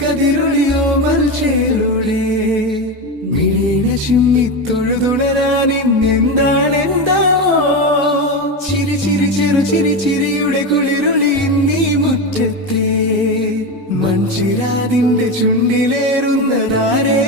കതിരൊളിയോ മൽച്ചേലൂടെ മിഴിനെ ചിമ്മിത്തൊഴുതുണരാൻ ഇന്നെന്താണെന്താവോ ചിരി ചിരി ചെറു ചിരി ചിരിയുടെ കുളിരൊളി നീ മുറ്റത്തെ മൺചിരാതിന്റെ ചുണ്ടിലേറുന്നതാരെ